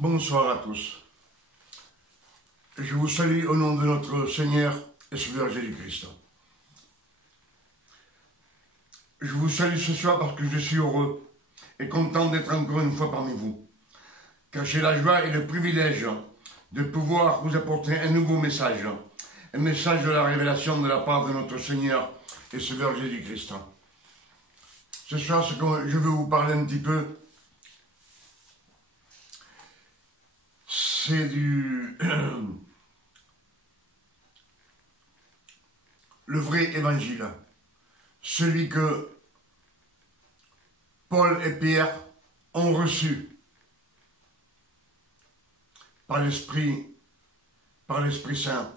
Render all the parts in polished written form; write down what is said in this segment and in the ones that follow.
Bonsoir à tous. Je vous salue au nom de notre Seigneur et Sauveur Jésus-Christ. Je vous salue ce soir parce que je suis heureux et content d'être encore une fois parmi vous. Car j'ai la joie et le privilège de pouvoir vous apporter un nouveau message. Un message de la révélation de la part de notre Seigneur et Sauveur Jésus-Christ. Ce soir, ce que je veux vous parler un petit peu, c'est le vrai évangile, celui que Paul et Pierre ont reçu par l'Esprit Saint.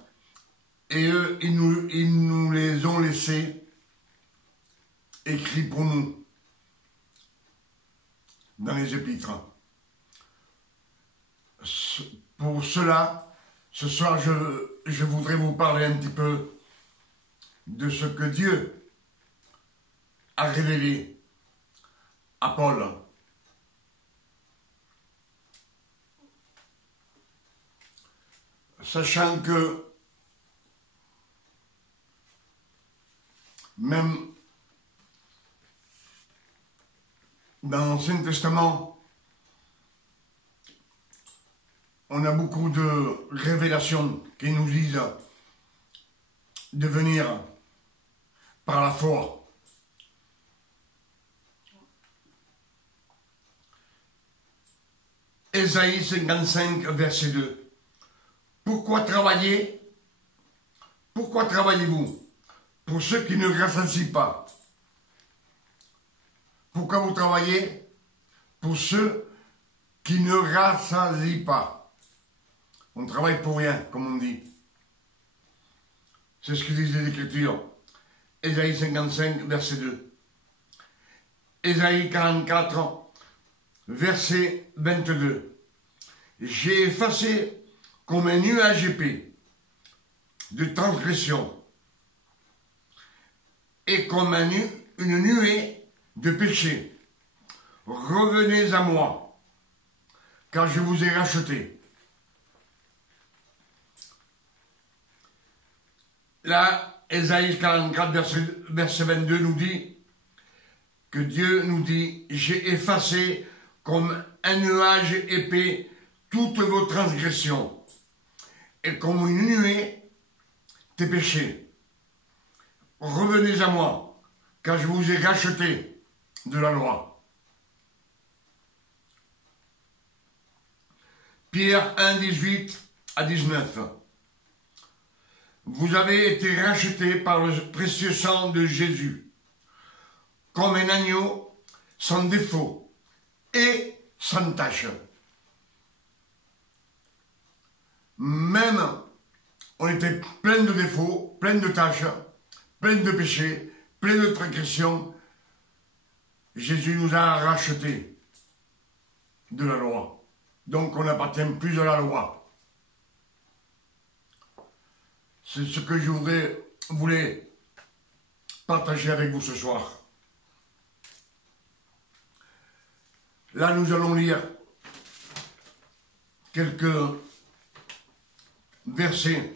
Et eux, ils nous les ont laissés écrits pour nous dans les épîtres. Pour cela, ce soir, je voudrais vous parler un petit peu de ce que Dieu a révélé à Paul. Sachant que même dans l'Ancien Testament, on a beaucoup de révélations qui nous disent de venir par la foi. Ésaïe 55, verset 2. Pourquoi travaillez? Pourquoi travaillez-vous? Pour ceux qui ne rassasient pas. Pourquoi vous travaillez? Pour ceux qui ne rassasient pas. On travaille pour rien, comme on dit. C'est ce que disent les Écritures. Ésaïe 55, verset 2. Ésaïe 44, verset 22. J'ai effacé comme un nuage épais de transgression et comme une nuée de péché. Revenez à moi, car je vous ai racheté. Là, Ésaïe 44, verset 22 nous dit que Dieu nous dit « J'ai effacé comme un nuage épais toutes vos transgressions et comme une nuée tes péchés. Revenez à moi, car je vous ai racheté de la loi. » Pierre 1, 18 à 19. Vous avez été rachetés par le précieux sang de Jésus, comme un agneau sans défaut et sans tache. Même on était plein de défauts, plein de taches, plein de péchés, plein de transgressions. Jésus nous a rachetés de la loi. Donc on n'appartient plus à la loi. C'est ce que je voulais partager avec vous ce soir. Là, nous allons lire quelques versets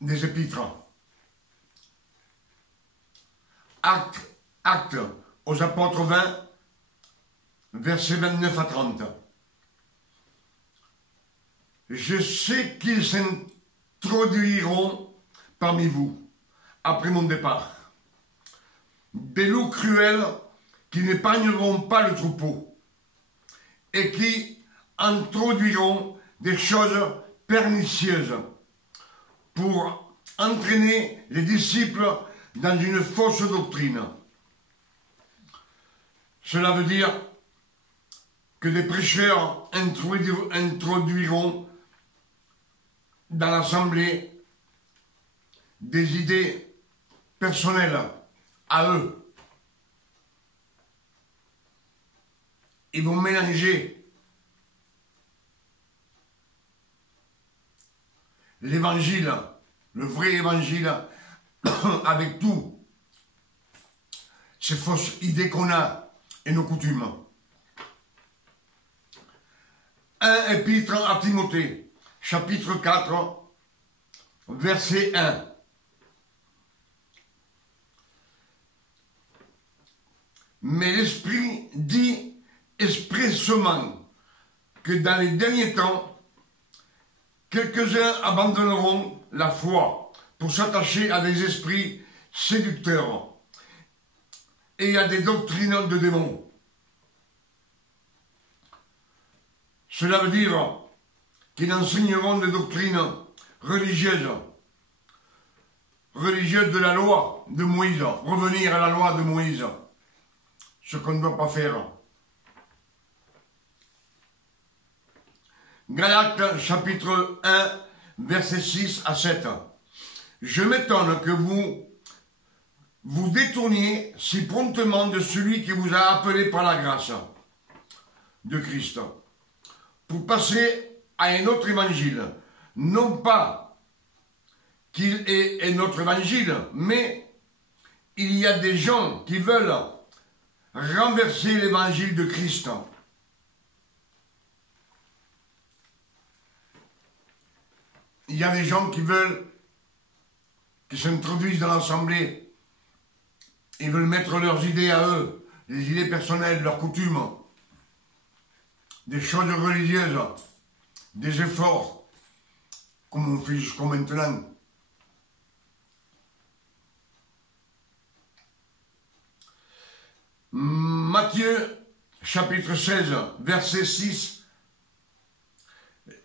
des épîtres. Actes aux apôtres 20, versets 29 à 30. Je sais qu'ils s'introduiront parmi vous, après mon départ. Des loups cruels qui n'épargneront pas le troupeau et qui introduiront des choses pernicieuses pour entraîner les disciples dans une fausse doctrine. Cela veut dire que des prêcheurs introduiront dans l'assemblée des idées personnelles à eux. Ils vont mélanger l'évangile, le vrai évangile, avec tout ces fausses idées qu'on a et nos coutumes. 1 épître à Timothée, chapitre 4, verset 1. Mais l'Esprit dit expressément que dans les derniers temps, quelques-uns abandonneront la foi pour s'attacher à des esprits séducteurs et à des doctrines de démons. Cela veut dire qu'ils enseigneront des doctrines religieuses de la loi de Moïse, revenir à la loi de Moïse, ce qu'on ne doit pas faire. Galates chapitre 1, versets 6 à 7. Je m'étonne que vous vous détourniez si promptement de celui qui vous a appelé par la grâce de Christ, pour passer à un autre évangile. Non pas qu'il est un autre évangile, mais il y a des gens qui veulent renverser l'évangile de Christ. Il y a des gens qui s'introduisent dans l'assemblée. Ils veulent mettre leurs idées à eux, les idées personnelles, leurs coutumes, des choses religieuses, des efforts, comme on fait jusqu'à maintenant. Matthieu, chapitre 16, verset 6.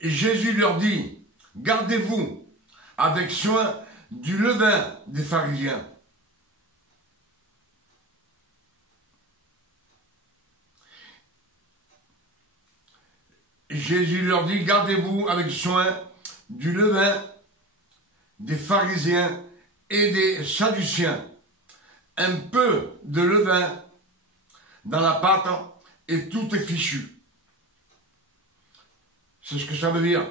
Jésus leur dit, gardez-vous avec soin du levain des pharisiens. Jésus leur dit, gardez-vous avec soin du levain des pharisiens et des sadduciens. Un peu de levain dans la pâte et tout est fichu. C'est ce que ça veut dire.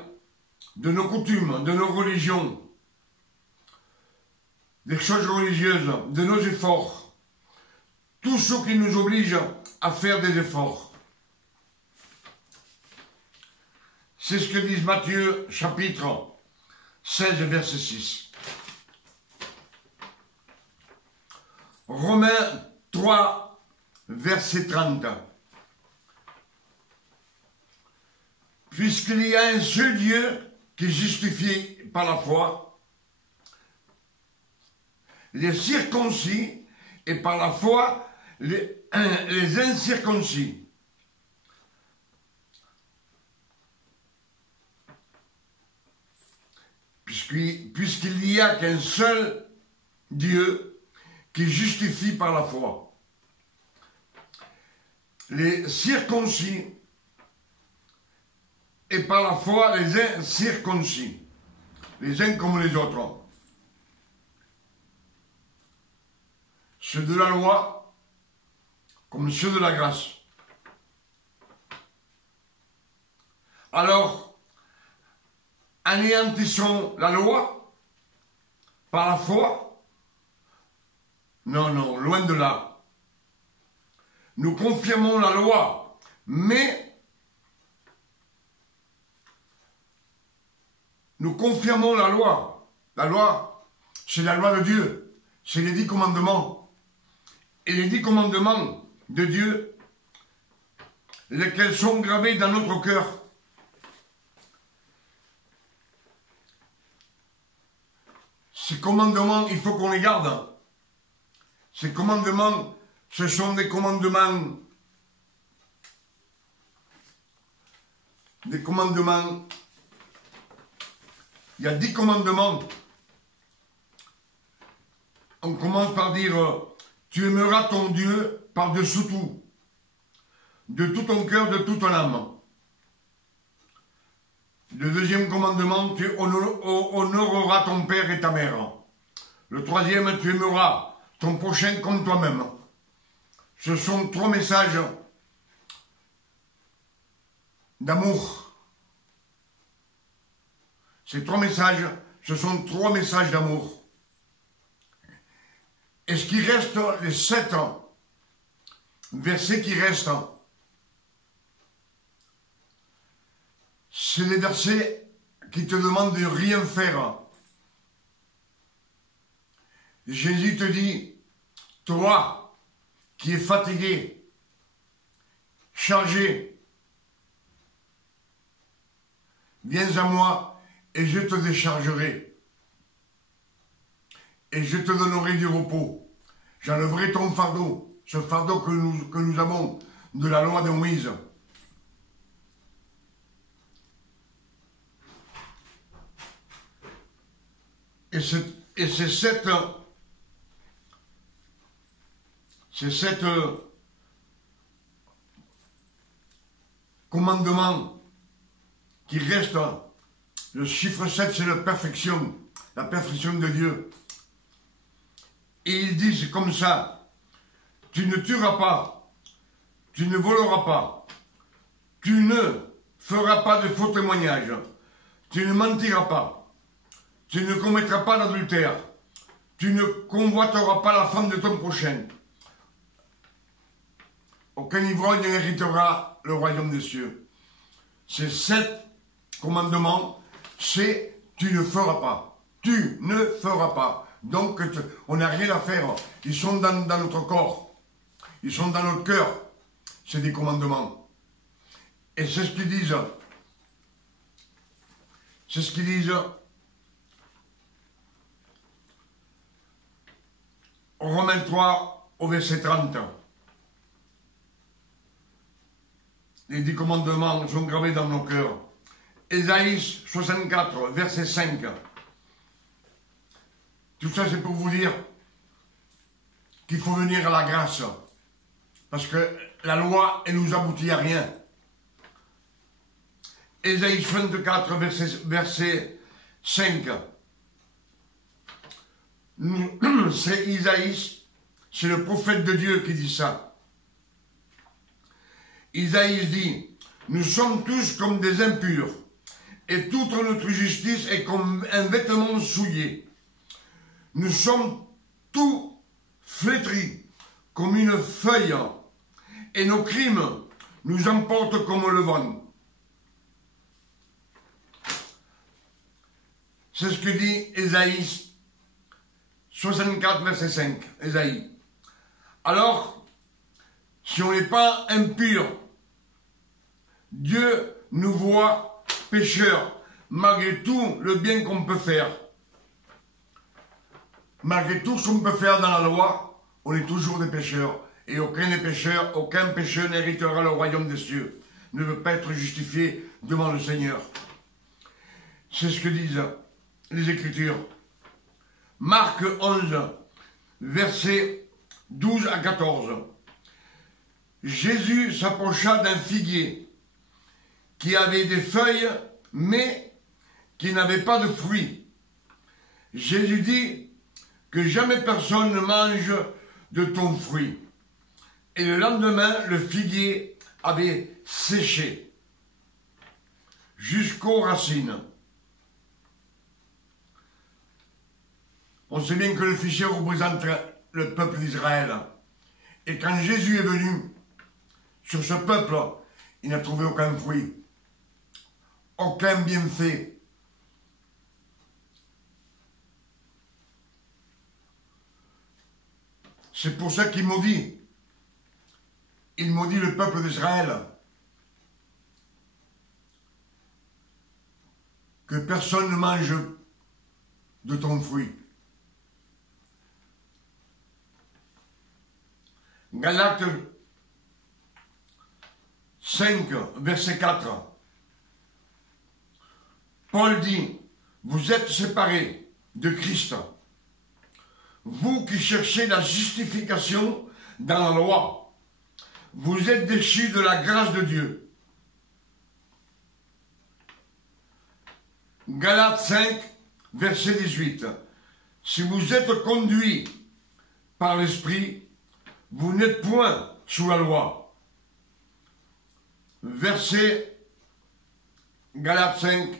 De nos coutumes, de nos religions, des choses religieuses, de nos efforts. Tout ce qui nous oblige à faire des efforts. C'est ce que dit Matthieu, chapitre 16, verset 6. Romains 3, verset 30. Puisqu'il y a un seul Dieu qui justifie par la foi, les circoncis et par la foi les incirconcis. Puisqu'il n'y a qu'un seul Dieu qui justifie par la foi. Les circoncis et par la foi les incirconcis, les uns comme les autres. Ceux de la loi comme ceux de la grâce. Alors, anéantissons la loi par la foi? Non, non, loin de là. Nous confirmons la loi, mais nous confirmons la loi. La loi, c'est la loi de Dieu. C'est les 10 commandements. Et les 10 commandements de Dieu, lesquels sont gravés dans notre cœur. Ces commandements, il faut qu'on les garde. Ces commandements, ce sont des commandements. Il y a 10 commandements. On commence par dire, tu aimeras ton Dieu par-dessous tout, de tout ton cœur, de toute ton âme. Le deuxième commandement, tu honoreras ton père et ta mère. Le troisième, tu aimeras ton prochain comme toi-même. Ce sont 3 messages d'amour. Ces 3 messages, ce sont 3 messages d'amour. Et ce qui reste, les 7 versets qui restent, c'est des versets qui te demandent de rien faire. Jésus te dit, toi qui es fatigué, chargé, viens à moi et je te déchargerai. Et je te donnerai du repos. J'enlèverai ton fardeau, ce fardeau que nous avons de la loi de Moïse. Et c'est cette commandement qui reste. Le chiffre 7, c'est la perfection de Dieu. Et ils disent comme ça, tu ne tueras pas, tu ne voleras pas, tu ne feras pas de faux témoignages, tu ne mentiras pas, tu ne commettras pas d'adultère, tu ne convoiteras pas la femme de ton prochain. Aucun ivrogne n'héritera le royaume des cieux. Ces 7 commandements, c'est tu ne feras pas. Tu ne feras pas. Donc, on n'a rien à faire. Ils sont dans notre corps. Ils sont dans notre cœur. C'est des commandements. Et c'est ce qu'ils disent. C'est ce qu'ils disent. Romains 3, au verset 30. Les 10 commandements sont gravés dans nos cœurs. Ésaïe 64, verset 5. Tout ça, c'est pour vous dire qu'il faut venir à la grâce. Parce que la loi, elle nous aboutit à rien. Ésaïe 24, verset 5. C'est Isaïe, c'est le prophète de Dieu qui dit ça. Isaïe dit, nous sommes tous comme des impurs, et toute notre justice est comme un vêtement souillé. Nous sommes tous flétris comme une feuille, et nos crimes nous emportent comme le vent. C'est ce que dit Ésaïe 64, verset 5. Ésaïe. Alors, si on n'est pas impur, Dieu nous voit pécheurs, malgré tout le bien qu'on peut faire. Malgré tout ce qu'on peut faire dans la loi, on est toujours des pécheurs. Et aucun pécheur n'héritera le royaume des cieux. Ne veut pas être justifié devant le Seigneur. C'est ce que disent les Écritures. Marc 11, versets 12 à 14. Jésus s'approcha d'un figuier qui avait des feuilles, mais qui n'avait pas de fruits. Jésus dit que jamais personne ne mange de ton fruit. Et le lendemain, le figuier avait séché jusqu'aux racines. On sait bien que le figuier représente le peuple d'Israël. Et quand Jésus est venu sur ce peuple, il n'a trouvé aucun fruit, aucun bienfait. C'est pour ça qu'il maudit. Il maudit le peuple d'Israël. Que personne ne mange de ton fruit. Galates 5, verset 4. Paul dit, vous êtes séparés de Christ. Vous qui cherchez la justification dans la loi, vous êtes déchus de la grâce de Dieu. Galates 5, verset 18. Si vous êtes conduits par l'Esprit, vous n'êtes point sous la loi. Verset Galates 5,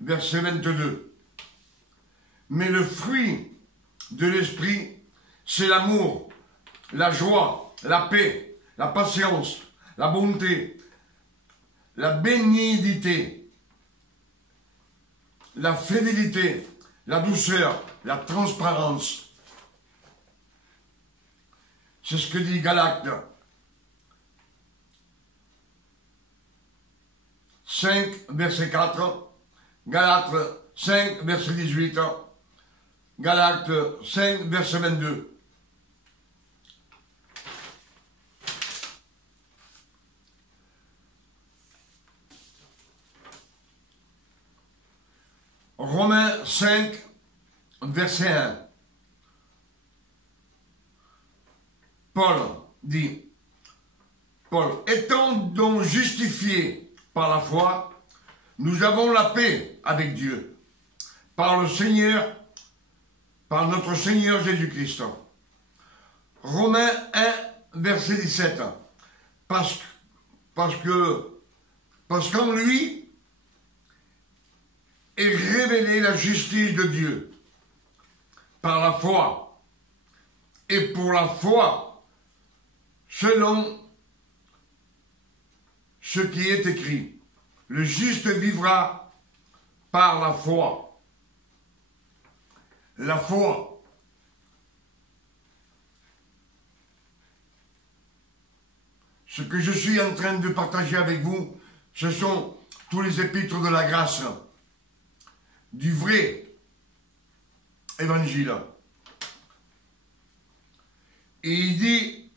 verset 22. Mais le fruit de l'esprit, c'est l'amour, la joie, la paix, la patience, la bonté, la bénignité, la fidélité, la douceur, la transparence. C'est ce que dit Galates 5, verset 4, Galates 5, verset 18, Galates 5, verset 22. Romains 5, verset 1. Paul dit, Paul, étant donc justifiés par la foi, nous avons la paix avec Dieu, par le Seigneur, par notre Seigneur Jésus-Christ. Romains 1, verset 17. Parce qu'en lui est révélée la justice de Dieu par la foi, et pour la foi, selon ce qui est écrit, le juste vivra par la foi. La foi. Ce que je suis en train de partager avec vous, ce sont tous les épîtres de la grâce, du vrai évangile. Et il dit,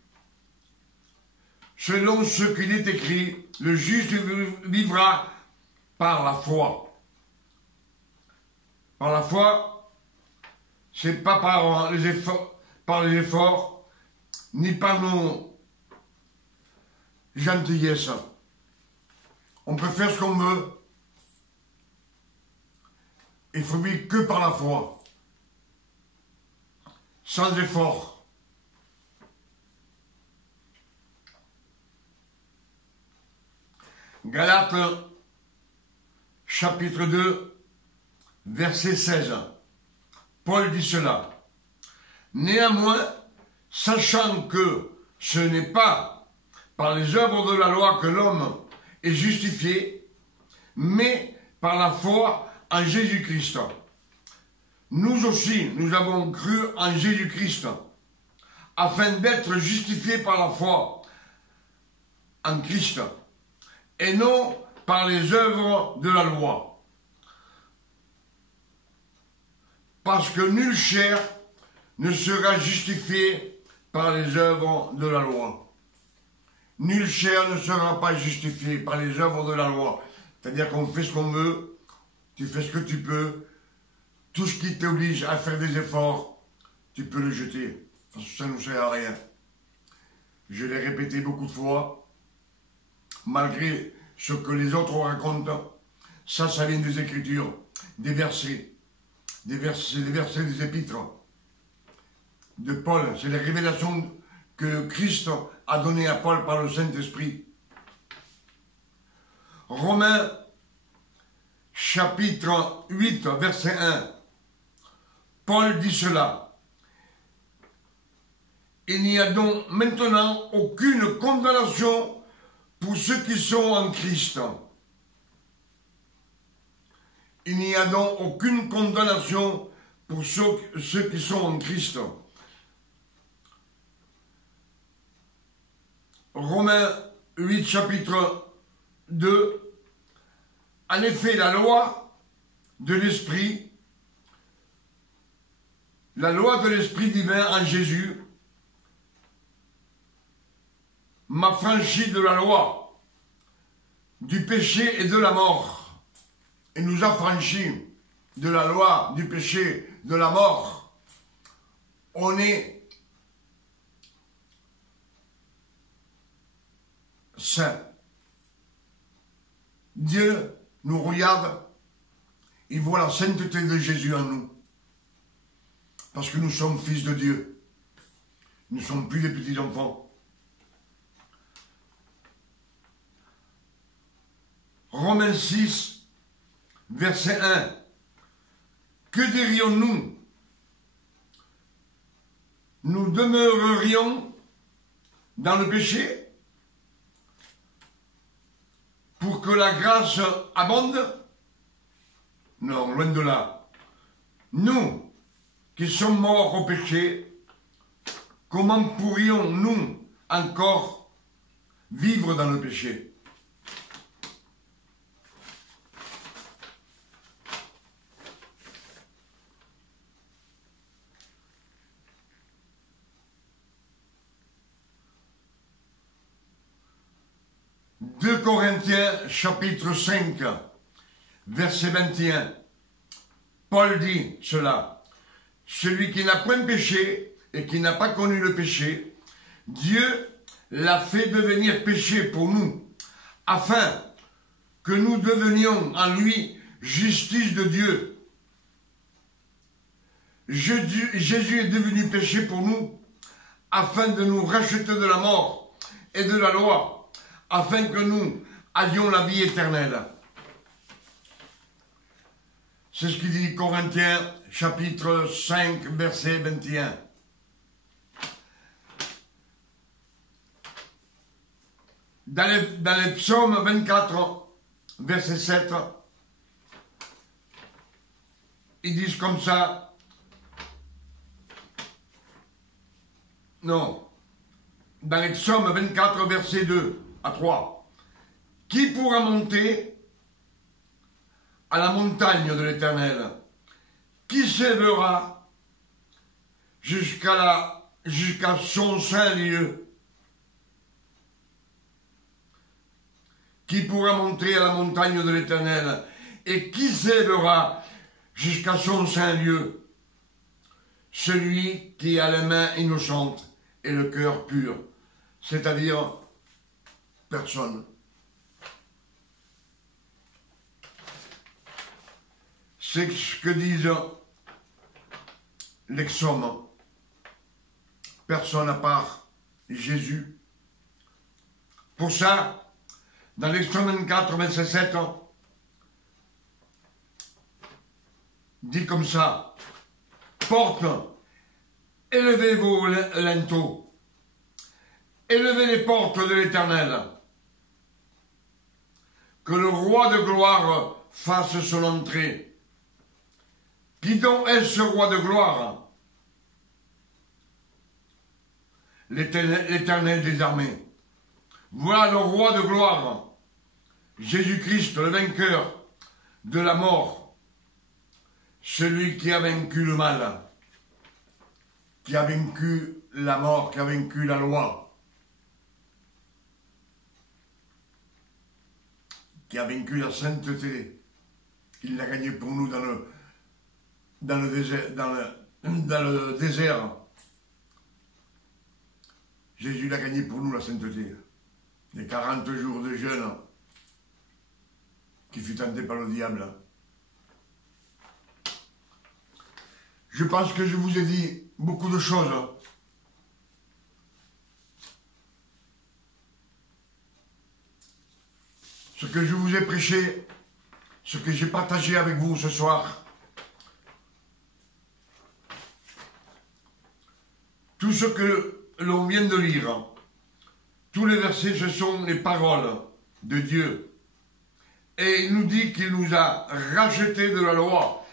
selon ce qu'il est écrit, le juste vivra par la foi. Par la foi, c'est pas par les efforts, ni par nos gentillesses. On peut faire ce qu'on veut. Il faut vivre que par la foi, sans effort. Galates, chapitre 2, verset 16. Paul dit cela. Néanmoins, sachant que ce n'est pas par les œuvres de la loi que l'homme est justifié, mais par la foi en Jésus-Christ. Nous aussi, nous avons cru en Jésus-Christ, afin d'être justifiés par la foi en Christ, et non par les œuvres de la loi. Parce que nulle chair ne sera justifiée par les œuvres de la loi. Nulle chair ne sera pas justifiée par les œuvres de la loi. C'est-à-dire qu'on fait ce qu'on veut, tu fais ce que tu peux, tout ce qui t'oblige à faire des efforts, tu peux le jeter, parce que ça ne nous sert à rien. Je l'ai répété beaucoup de fois, malgré ce que les autres racontent, ça vient des Écritures, des versets, des épîtres de Paul. C'est les révélations que Christ a données à Paul par le Saint-Esprit. Romains chapitre 8, verset 1. Paul dit cela. Il n'y a donc maintenant aucune condamnation pour ceux qui sont en Christ. Il n'y a donc aucune condamnation pour ceux qui sont en Christ. Romains 8, chapitre 2. En effet, la loi de l'Esprit divin en Jésus m'a franchi de la loi, du péché et de la mort. Il nous a franchis de la loi, du péché, de la mort. On est saint. Dieu nous regarde, il voit la sainteté de Jésus en nous. Parce que nous sommes fils de Dieu. Nous ne sommes plus des petits enfants. Romains 6, verset 1. Que dirions-nous? Nous demeurerions dans le péché pour que la grâce abonde? Non, loin de là. Nous, qui sommes morts au péché, comment pourrions-nous encore vivre dans le péché? 2 Corinthiens chapitre 5, verset 21. Paul dit cela. Celui qui n'a point péché et qui n'a pas connu le péché, Dieu l'a fait devenir péché pour nous, afin que nous devenions en lui justice de Dieu. Jésus est devenu péché pour nous, afin de nous racheter de la mort et de la loi, afin que nous ayons la vie éternelle. C'est ce qu'il dit Corinthiens chapitre 5 verset 21. Dans les psaumes 24 verset 7, ils disent comme ça. Non. Dans les psaumes 24 verset 2 à 3. Qui pourra monter à la montagne de l'Éternel? Qui s'élèvera jusqu'à son saint lieu? Qui pourra monter à la montagne de l'Éternel? Et qui s'élèvera jusqu'à son saint lieu? Celui qui a les mains innocentes et le cœur pur, c'est-à-dire personne. C'est ce que disent les psaumes. Personne à part Jésus. Pour ça, dans les psaumes 24, verset 7, dit comme ça: porte, élevez vos linteaux, élevez les portes de l'Éternel, que le roi de gloire fasse son entrée. Qui donc est ce roi de gloire? L'Éternel des armées. Voilà le roi de gloire, Jésus-Christ, le vainqueur de la mort, celui qui a vaincu le mal, qui a vaincu la mort, qui a vaincu la loi, qui a vaincu la sainteté. Il l'a gagné pour nous dans le désert. Jésus l'a gagné pour nous, la sainteté. Les 40 jours de jeûne qui fut tenté par le diable. Je pense que je vous ai dit beaucoup de choses. Ce que je vous ai prêché, ce que j'ai partagé avec vous ce soir, tout ce que l'on vient de lire, tous les versets, ce sont les paroles de Dieu. Et il nous dit qu'il nous a rachetés de la loi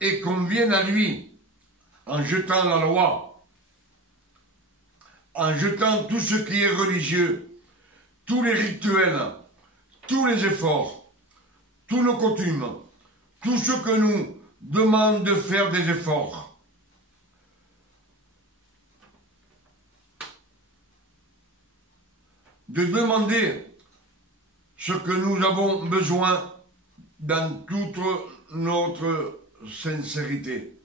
et qu'on vienne à lui en jetant la loi, en jetant tout ce qui est religieux, tous les rituels, tous les efforts, tous nos coutumes, tout ce que nous demande de faire des efforts. De demander ce que nous avons besoin dans toute notre sincérité.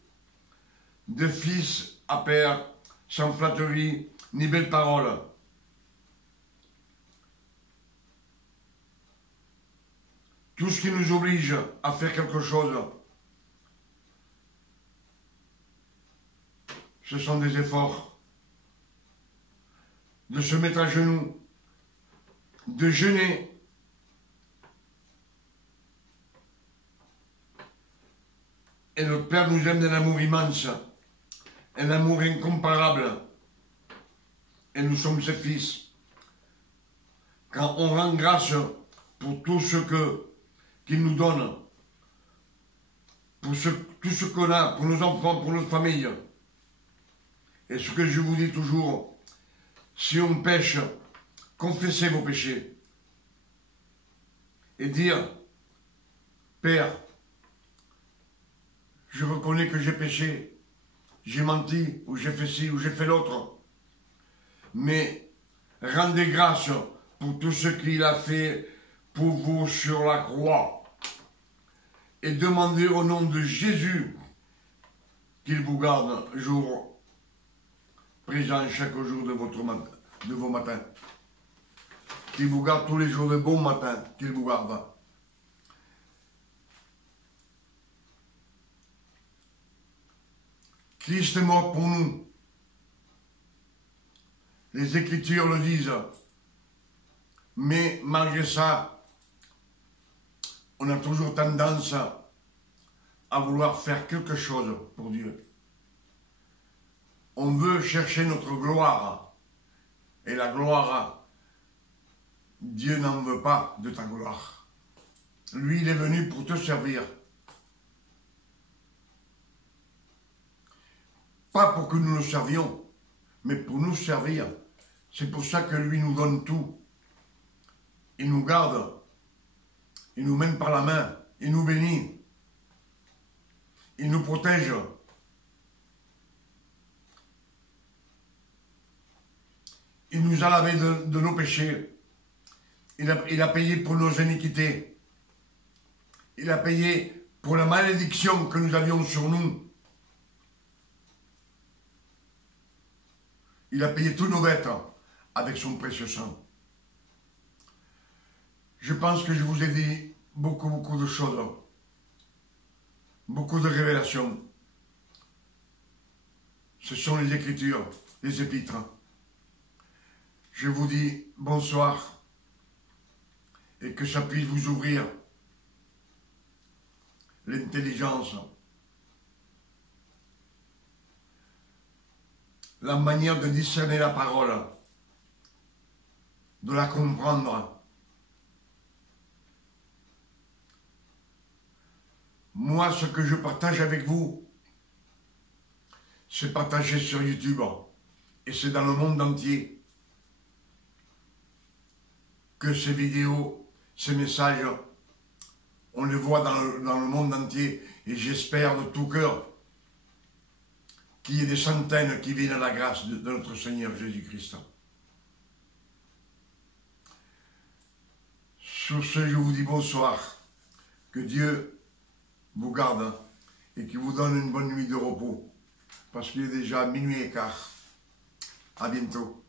De fils à père, sans flatterie ni belles paroles. Tout ce qui nous oblige à faire quelque chose, ce sont des efforts. De se mettre à genoux, de jeûner, et notre Père nous aime d'un amour immense, un amour incomparable, et nous sommes ses fils. Quand on rend grâce pour tout ce qu'il nous donne, pour tout ce qu'on a, pour nos enfants, pour notre famille. Et ce que je vous dis toujours, si on pêche, confessez vos péchés. Et dire, Père, je reconnais que j'ai péché, j'ai menti, ou j'ai fait ci, ou j'ai fait l'autre. Mais rendez grâce pour tout ce qu'il a fait pour vous sur la croix. Et demandez au nom de Jésus qu'il vous garde jour présent chaque jour de vos matins. Qu'il vous garde tous les jours de bon matin, qu'il vous garde. Christ est mort pour nous. Les Écritures le disent. Mais malgré ça, on a toujours tendance à vouloir faire quelque chose pour Dieu. On veut chercher notre gloire. Et la gloire, Dieu n'en veut pas de ta gloire. Lui, il est venu pour te servir. Pas pour que nous le servions, mais pour nous servir. C'est pour ça que lui nous donne tout. Il nous garde. Il nous mène par la main. Il nous bénit. Il nous protège. Il nous a lavé de nos péchés. Il a payé pour nos iniquités. Il a payé pour la malédiction que nous avions sur nous. Il a payé tous nos dettes avec son précieux sang. Je pense que je vous ai dit beaucoup de choses. Beaucoup de révélations. Ce sont les Écritures, les Épîtres. Je vous dis bonsoir et que ça puisse vous ouvrir l'intelligence, la manière de discerner la parole, de la comprendre. Moi, ce que je partage avec vous, c'est partagé sur YouTube et c'est dans le monde entier que ces vidéos, ces messages, on les voit dans le monde entier et j'espère de tout cœur qu'il y ait des centaines qui viennent à la grâce de notre Seigneur Jésus-Christ. Sur ce, je vous dis bonsoir, que Dieu vous garde et qu'il vous donne une bonne nuit de repos, parce qu'il est déjà minuit et quart. À bientôt.